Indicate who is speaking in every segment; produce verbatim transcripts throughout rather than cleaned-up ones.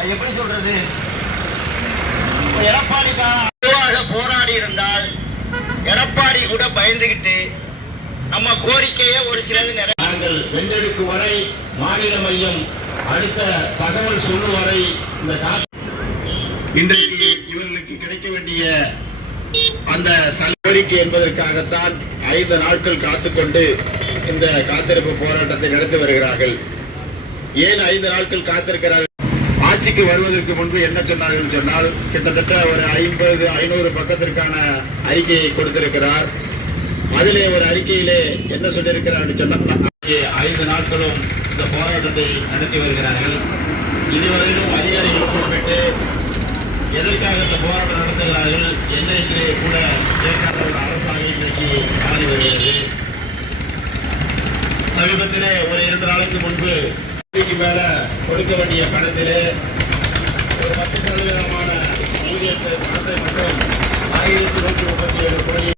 Speaker 1: எப்படி சொல்றது, எடப்பாடிக்காக போராடி இருந்தால் எடப்பாடி கூட பயந்துகிட்டு நம்ம கோரிக்கையை ஒரு சிலது நிறைய நாங்கள் வென்றெடுக்கும் வரை மாநில மையம் அடுத்த தகவல் சொல்லும் வரை இந்த இன்றைக்கு இவர்களுக்கு கிடைக்க வேண்டிய அந்த கோரிக்கை என்பதற்காகத்தான் ஐந்து நாட்கள் காத்துக்கொண்டு இந்த காத்திருப்பு போராட்டத்தை நடத்தி வருகிறார்கள். ஏன் ஐந்து நாட்கள் காத்திருக்கிறார்கள்? ஆட்சிக்கு வருவதற்கு முன்பு என்ன சொன்னார்கள் சொன்னால், கிட்டத்தட்ட ஒரு ஐம்பது ஐநூறு பக்கத்திற்கான அறிக்கையை கொடுத்திருக்கிறார். அதிலே ஒரு அறிக்கையிலே என்ன சொல்லியிருக்கிறார் சொன்னால், ஐந்து நாட்களும் இந்த போராட்டத்தை நடத்தி வருகிறார்கள். இதுவரையிலும் அதிகாரிகள் குறிப்பிட்டு எதற்காக இந்த போராட்டம் நடத்துகிறார்கள் என்னைக்கு கூட கேட்காத ஒரு அரசாக இன்றைக்கு மாறி வருகிறது. சமீபத்திலே ஒரு இரண்டு நாளுக்கு முன்பு மேல கொடுக்க வேண்டிய பணத்திலே ஒரு பத்து சதவீதமான ஊதியத்தை பணத்தை மட்டும் ஆயிரத்தி நூற்றி முப்பத்தி ஏழு கோடி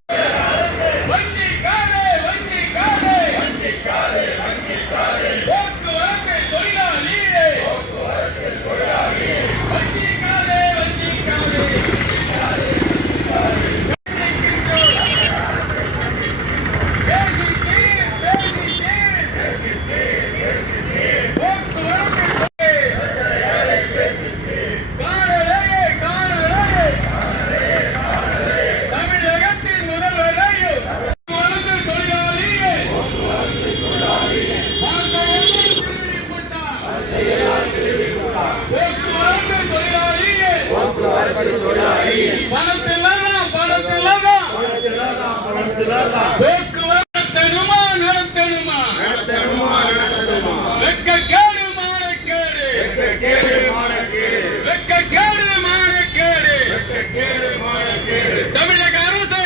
Speaker 1: தமிழக அரசு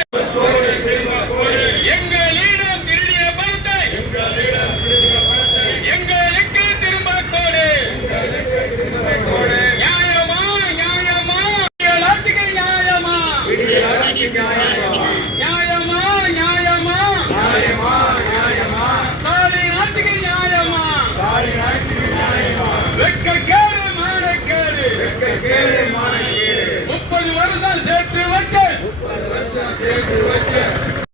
Speaker 1: எங்களிடம் திருடிய பணத்தை எங்களுக்கு திரும்ப கோடு. நியாயமா நியாயமா ஆட்சிக்கு நியாயமா